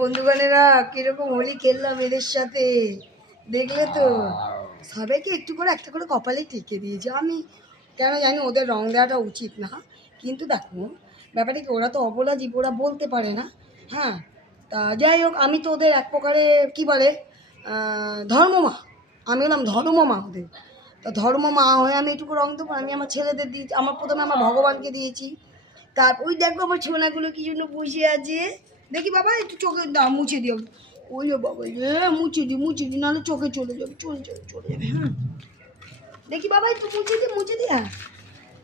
বন্ধুগণেরা কিরকম হোলি খেললাম এদের সাথে, দেখলে তো। সবাইকে একটু করে একটা করে কপালে টিকে দিয়েছে। আমি কেন জানি ওদের রং দেওয়াটা উচিত না, কিন্তু দেখো ব্যাপারটা কি, ওরা তো অবলা জীব, ওরা বলতে পারে না। হ্যাঁ, তা যাই হোক, আমি তো ওদের এক প্রকারে কী বলে ধর্মমা, আমি হলাম ধর্মমা ওদের। তা ধর্মমা হয়ে আমি একটু রং দেবো, আমি আমার ছেলেদের দিয়েছি, আমার প্রথমে আমার ভগবানকে দিয়েছি। তার ওই দেখো আমার ছোনাগুলো কি জন্য বসে আছে, দেখি বাবা একটু চোখে দাও, মুছে দিও। ওই বাবা মুছে দি নাহলে চোখে চলে যাবে, চলে যাবে। হ্যাঁ দেখি বাবা একটু মুছে দি। হ্যাঁ,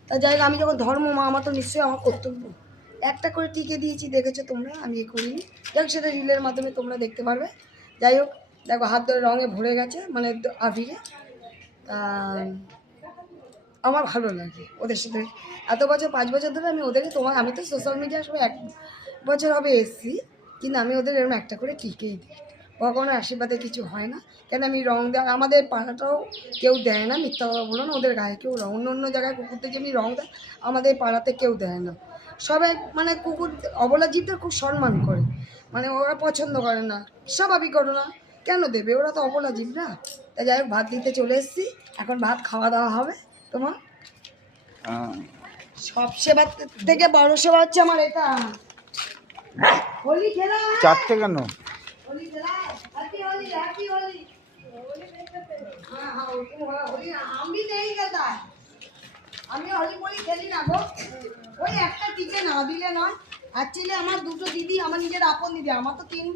তা যাই হোক, আমি যখন ধর্ম মা, আমার তো নিশ্চয়ই আমার কর্তব্য। একটা করে টিকে দিয়েছি, দেখেছো তোমরা, আমি এ করিনি। যাই সেটা রিলের মাধ্যমে তোমরা দেখতে পারবে। যাই হোক দেখো, হাত ধরে রঙে ভরে গেছে, মানে আবিরে। তা আমার ভালো লাগে ওদের সাথে এত বছর, 5 বছর ধরে আমি ওদেরকে, আমি তো সোশ্যাল মিডিয়া সবাই 1 বছর হবে এসেছি, কিন্তু আমি ওদের এরকম একটা করে টিকেই দিই। ভগবানের আশীর্বাদে কিছু হয় না, কেন আমি রং দেওয়া, আমাদের পাড়াটাও কেউ দেয় না, মিথ্যা কথা বলো না, ওদের গায়ে কেউ রং, অন্য জায়গায় কুকুরদের যেমনি রং দেয়, আমাদের পাড়াতে কেউ দেয় না। সবাই মানে কুকুর অবলা জীবদের খুব সম্মান করে, মানে ওরা পছন্দ করে না, স্বাভাবিক ঘটনা, কেন দেবে, ওরা তো অবলা জীব না। তাই যাই হোক, ভাত দিতে চলে এসেছি, এখন ভাত খাওয়া দাওয়া হবে। তোমার সব সেবা থেকে বড় সেবা হচ্ছে আমার এটা, হোলি খেলা। চারটে কেন? হোলি খেলা, হ্যাপি হোলি, হ্যাপি হোলি। হ্যাঁ হ্যাঁ, হোলি আমি নেই গেতা, আমি হোলি বলি খেলি না গো। ওই একটা টিকে না দিলে নয়। অ্যাকচুয়ালি আমার দুটো দিদি, আমার নিজের আপন দিদি, আমার তো 3